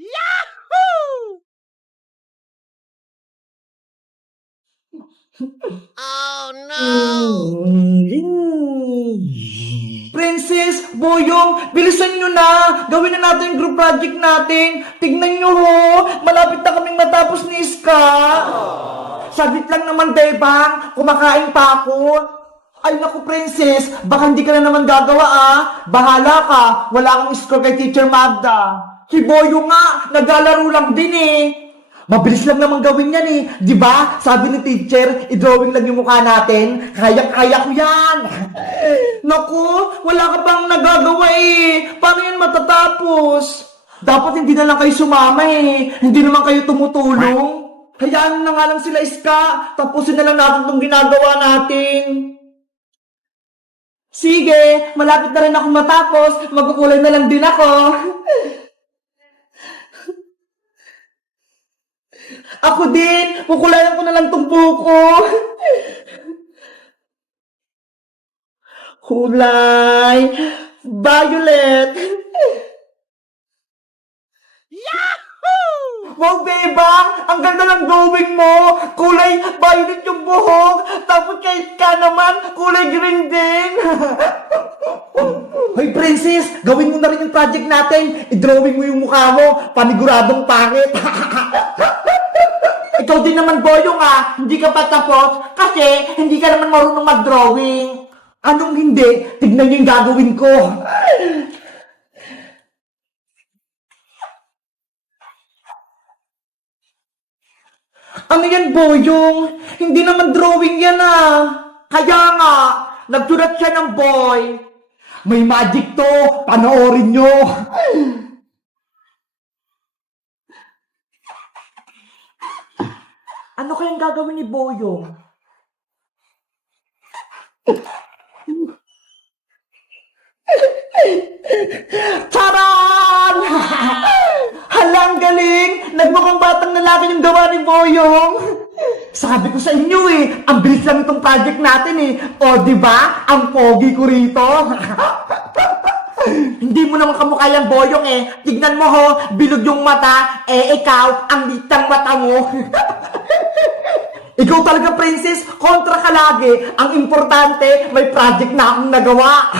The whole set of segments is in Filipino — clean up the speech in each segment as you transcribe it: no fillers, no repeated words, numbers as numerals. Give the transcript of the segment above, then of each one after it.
Yahoo! Oh no! Princess, Boyong, bilisan nyo na! Gawin na natin yung group project natin! Tignan nyo ho! Malapit na kaming matapos ni Iska! Saglit lang naman, Bebang! Kumakain pa ako! Ay naku, Princess! Baka hindi ka na naman gagawa ah! Bahala ka! Wala kang score kay Teacher Magda! Si Boyong nga! Naglalaro lang din eh! Mabilis lang naman gawin yan eh. Di ba? Sabi ni teacher, i-drawing lang yung mukha natin. Kaya-kaya ko yan. Naku, wala ka pang nagagawa eh. Paano yan matatapos? Dapat hindi na lang kayo sumama eh. Hindi naman kayo tumutulong. Hayaan na nga lang sila, Iska. Tapusin na lang natin itong ginagawa natin. Sige, malapit na rin ako matapos. Magkukulay na lang din ako. Ako din! Kukulayan ko na lang tong buko! Kulay! Violet! Yahoo! Wow, Bebang! Ang ganda ng drawing mo! Kulay violet yung buhok! Tapos kay Iska naman, kulay green din! Hoy, Princess! Gawin mo na rin yung project natin! I-drawing mo yung mukha mo! Paniguradong pangit! Ikaw din naman, Boyong ah, hindi ka pa tapos kasi hindi ka naman marunong mag-drawing. Anong hindi? Tignan niyo yung gagawin ko. Ano yan, Boyong? Hindi naman drawing yan ah. Kaya nga, nagsulat siya ng boy. May magic to, panoorin nyo. Ano kayang gagawin ni Boyong? Charan! Halang galing! Nagmukhang batang lalaki yung gawa ni Boyong. Sabi ko sa inyo eh, ang bilis lang itong project natin eh. O diba, ang pogi ko rito. Hindi mo naman kamukha yung Boyong eh. Tignan mo ho, bilog yung mata. Eh ikaw, ang litang mata mo. Ikaw talaga, Princess, kontra ka lagi. Ang importante, may project na akong nagawa.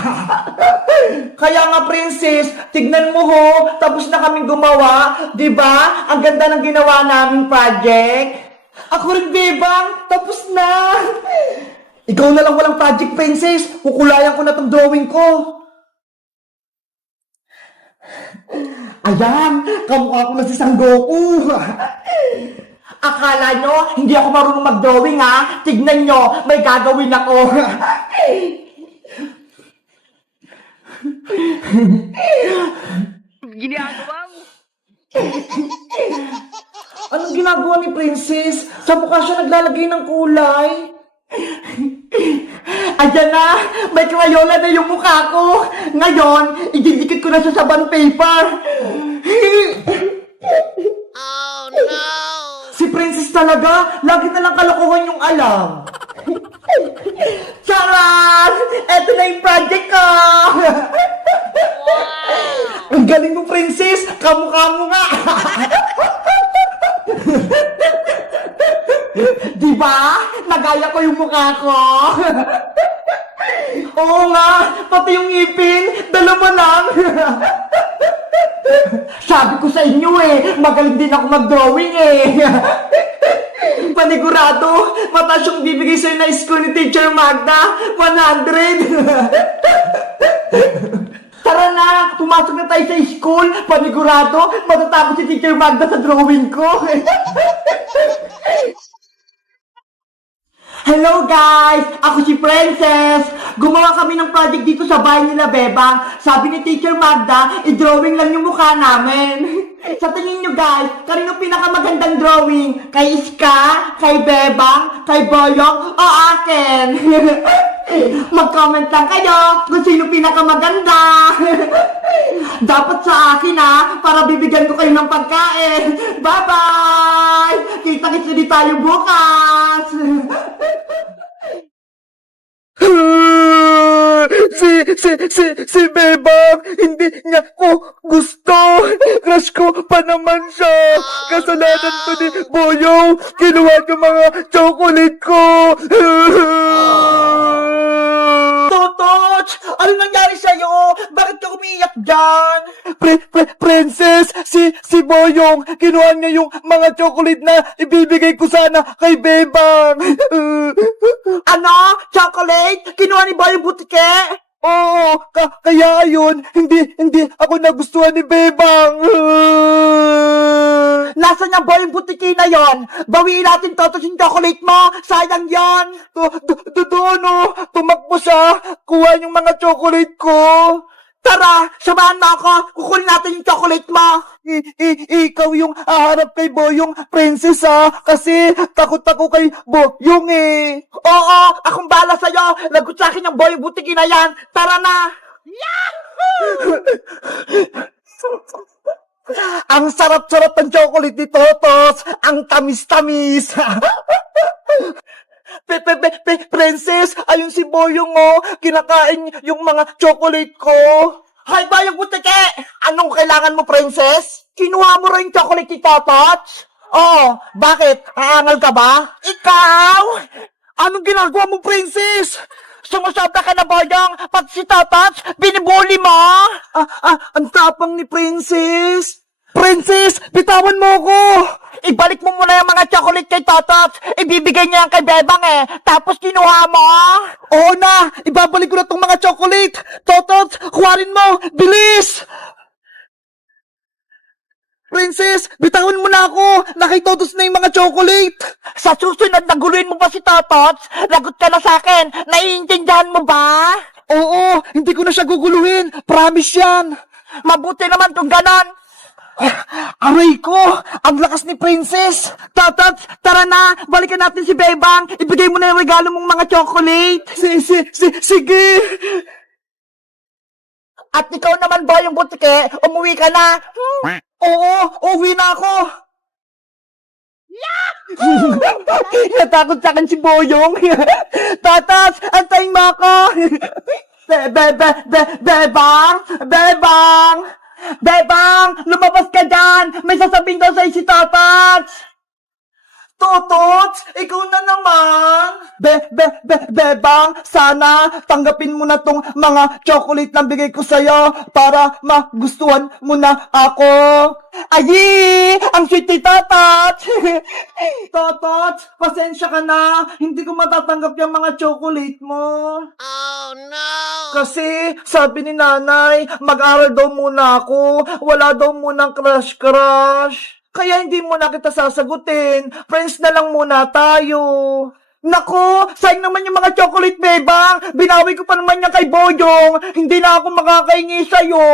Kaya nga, Princess, tignan mo ho, tapos na kaming gumawa. Diba? Ang ganda ng ginawa naming project. Ako rin, Bebang, tapos na. Ikaw na lang walang project, Princess. Kukulayan ko na tong drawing ko. Ayan, kamukha ko na si Sangoku. Akala nyo, hindi ako marunong mag-drawing ha? Tignan nyo, may gagawin ako. Ginagawa mo? Anong ginagawa ni Princess? Sa mukha siya naglalagay ng kulay. Ayan na, may krayola na yung mukha ko. Ngayon, ididikit ko na sa bond paper. Oh no! Si Princess talaga, lagi na lang kalokohan yung alam. Charan! Eto na yung project ko! Ang galing mo, Princess! Kamukha mo nga! Diba? Nagaya ko yung mukha ko! Oo nga! Pati yung ngipin! Dalawa lang! Sabi ko sa inyo eh, magaling din ako mag-drawing eh. Panigurado, mataas yung bibigay sa'yo na score ni Teacher Magda, 100. Tara na, pumasok na tayo sa school. Panigurado, matatapos si Teacher Magda sa drawing ko. Hello guys! Ako si Princess! Gumawa kami ng project dito sa bahay nila, Bebang. Sabi ni Teacher Magda, i-drawing lang yung mukha namin. Sa tingin nyo guys, kanino pinakamagandang drawing? Kay Iska? Kay Bebang? Kay Boyong? O akin? Mag-comment lang kayo kung sino pinakamaganda. Dapat sa akin ha, para bibigyan ko kayo ng pagkain. Bye-bye! Kita-kits ulit tayo bukas! Si Bebang, hindi niya ko gusto. Crush ko pa naman siya. Kasalanan ko ni Boyong. Kinuha niyo mga chocolate ko. Totoch! Ano nangyari sa'yo? Bakit ka umiiyak dyan? Princess, si Boyong, kinuha niya yung mga chocolate na ibibigay ko sana kay Bebang. Ano? Chocolate? Kinuha ni Boyong Butike? Oo, kaya ayun, hindi ako nagustuhan ni Bebang. Nasaan yung Boyong Butike na yon? Bawiin natin Totoch yung chocolate mo. Sayang yon. Doon, tumakbo siya. Kuha yung mga chocolate ko. Tara, samahan mo ako. Kukunin natin yung chocolate mo. Ikaw yung haharap kay Boyong, Princess, kasi takot ako kay Boyong eh. Oo, akong bahala sa'yo. Lagot sa akin yung Boyong Butike na yan. Tara na. Yahoo! Ang sarap-sarap ng chocolate ni Totos. Ang tamis-tamis. Princess, ayun si Boyong kinakain yung mga chocolate ko. Hay, Boyong Butike! Anong kailangan mo, Princess? Kinuha mo rin yung chocolate ni Totos? Oo, bakit? Aangal ka ba? Ikaw? Anong ginagawa mo, Princess? Sumusobra ka na, Boyong, pati si Totos, binibuli mo? Ang tapang ni Princess. Princess, bitawan mo ko! Ibalik mo muna yung mga chocolate kay Totot. Ibibigay niya yan kay Bebang Tapos kinuha mo? Oo na! Ibabalik ko na tong mga chocolate! Totot, kuharin mo! Bilis! Princess, bitawan mo na ako! Nakitotos na yung mga chocolate! Sa susunod, naguluhin mo ba si Totot? Lagot ka na sa akin! Naiintindihan mo ba? Oo, hindi ko na siya guguluhin! Promise yan! Mabuti naman kung ganon! Aray ko! Ang lakas ni Princess! Totot, tara na! Balikan natin si Bebang! Ibigay mo na yung regalo mong mga chocolate! Sige! At ikaw naman, Boyong Butike, umuwi ka na! Oo, uwi na ako! Natakot sa akin si Boyong! Totot, antayin mo ako! Bebang! Bebang! Bebang! Lumabas ka dyan! May sasabihin daw sa'yo si Totot! Totot! Ikaw na naman! Bebang! Sana tanggapin mo na tong mga chocolate na bigay ko sa'yo para magustuhan mo na ako! Ayi! Ang sweet ni Totot! Totot! Pasensya ka na! Hindi ko matatanggap yung mga chocolate mo! Oh no! Kasi, sabi ni nanay, mag-aral daw muna ako. Wala daw munang crush. Kaya hindi mo na kita sasagutin. Friends na lang muna tayo. Nako, sayang naman yung mga chocolate, Bebang. Binawi ko pa naman yan kay Boyong. Hindi na ako makakaingi sa'yo.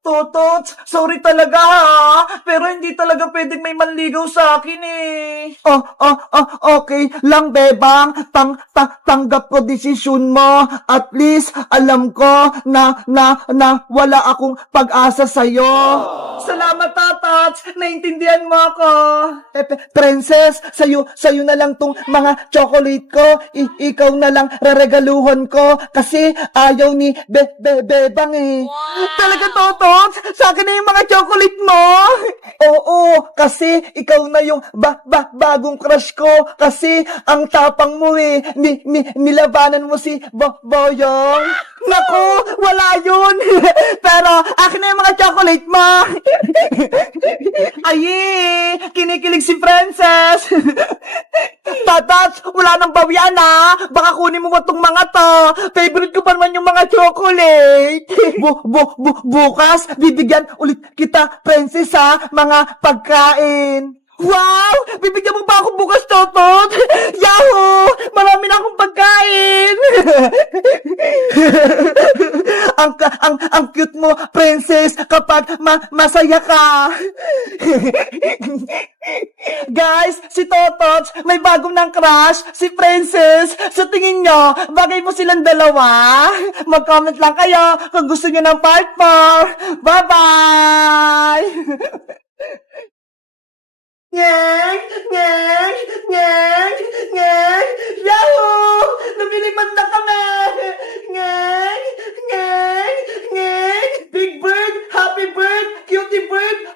Totot, sorry talaga pero hindi talaga pwedeng may manligaw sa akin okay lang, Bebang. Tanggap ko desisyon mo. At least, alam ko na wala akong pag-asa sa'yo. Salamat, Totot. Naintindihan mo ako. Princess, sa'yo na lang tong mga chocolate ko. Ikaw na lang reregaluhan ko kasi ayaw ni Bebang Talaga, Totot? Sa akin na yung mga chocolate mo? Oo, kasi ikaw na yung bagong crush ko. Kasi ang tapang mo nilabanan mo si Boyong. Naku, wala yun. Pero akin na yung mga chocolate mo. Aye, kinikilig si Princess. Totot, wala nang bawian Baka kunin mo itong mga to. Favorite ko pa naman yung mga chocolate. Bukas, bibigyan ulit kita, Princess, mga pagkain. Wow! Bibigyan mo ba ako bukas, Totot? Yahoo! Marami na akong pagkain! ang cute mo, Princess, kapag masaya ka. Guys, si Totot, may bagong ng crush, si Princess. Sa tingin nyo, bagay mo silang dalawa? Mag-comment lang kayo kung gusto nyo ng part 4. Bye-bye! Nyeng! Nyeng! Nyeng! Nyeng! Yahoo! Lumilipad na kami! Nyeng! Nyeng! Nyeng! Big bird! Happy bird! Cutie bird!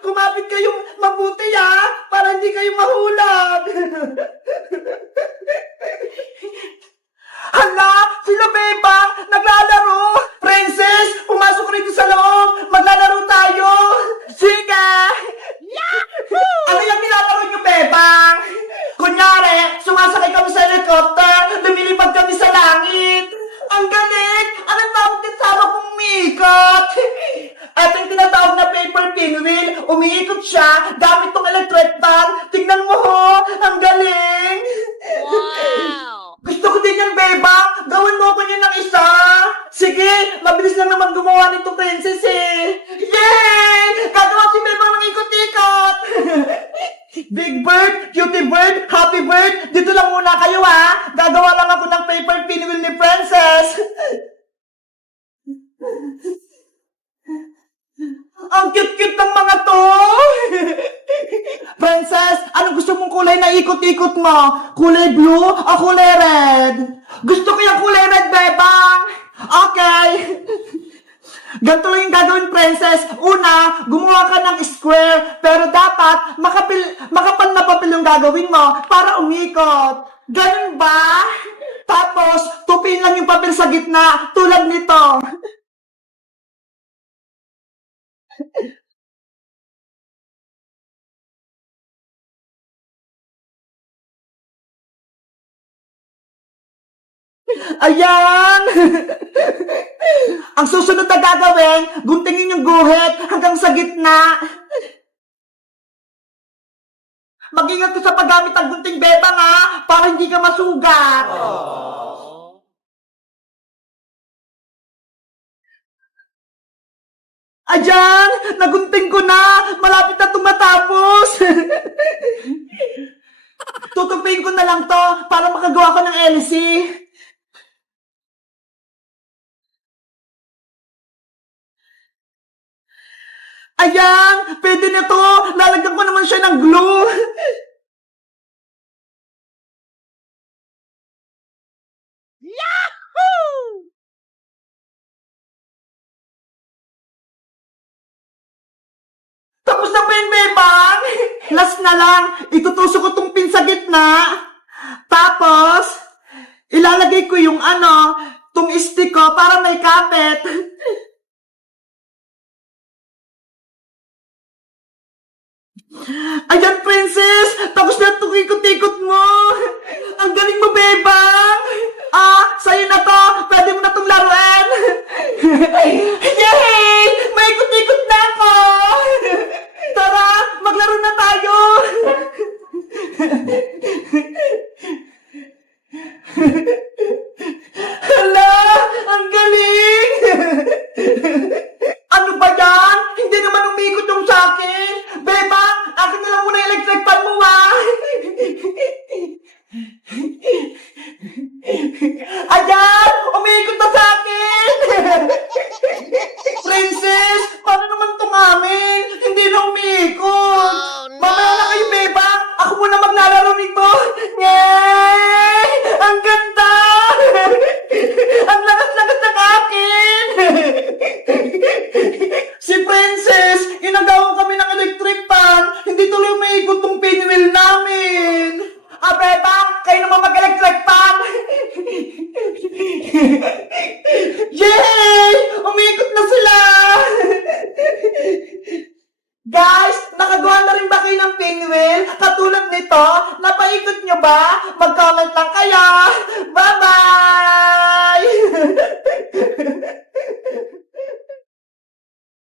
umiikot siya gamit tong electric fan. Tingnan mo ho, ang galing. Wow! Gusto ko din yan, Bebang. Gawin mo ko niyan ng isa. Sige, mabilis lang naman gumawa nito, Princess eh. Yay! Gagawa si Bebang ng ikot-ikot. Big Bird, Cutie Bird, Happy Bird, dito lang muna kayo ha. Gagawa lang ako ng paper pinwheel ni Princess. Ang cute-cute ng mga to! Princess, anong gusto mong kulay na ikot-ikot mo? Kulay blue o kulay red? Gusto ko yung kulay red, Bebang! Okay! Ganito lang yung gagawin, Princess. Una, gumawa ka ng square, pero dapat makapal na papel yung gagawin mo para umikot. Ganun ba? Tapos, tupin lang yung papel sa gitna, tulad nito. Ayan! Ang susunod na gagawin, guntingin yung guhit hanggang sa gitna. Mag-ingat ka sa paggamit ng gunting, Bebang ha, para hindi ka masugat. Ayan! Nagunting ko na! Malapit na tumatapos! Tutupin ko na lang to para makagawa ko ng LC. Ayan! Pwede na to! Lalagyan ko naman siya ng glue! Yahoo! Tapos na ba yun, Bebang? Last na lang, itutusok ko tong pin sa gitna. Tapos, ilalagay ko yung tong stick ko para may kapit. Ayan, Princess! Tapos na itong ikot-ikot mo! Ang galing mo, Bebang! Sa'yo na to! Pwede mo na itong laruan! Yay! May ikot-ikot na ako! Tara! Maglaro na tayo! Hala! Ang galing! Ano ba yan? Hindi naman umikot yung sa'kin! Bebang! Akin na lang muna yung electric fan mo, ha? Ayan! Umiikot na sa'kin! Princess! Paano naman tumamin? Hindi na umiikot! Oh, no. Mamaya na kayo, Bebang! Ako muna maglalaro nito! Yay! Ang ganda! Ang lakas-lakas ng akin! Si Princess, inagawan kami ng electric fan, hindi tuloy umiikot tong pinwheel namin. Bebang, kayo naman mag-electric fan. Yay! Umiikot na sila! Guys, nakagawa na rin ba kayo ng pinwheel? Katulad nito, napaikot nyo ba? Mag-comment lang kayo. Bye-bye!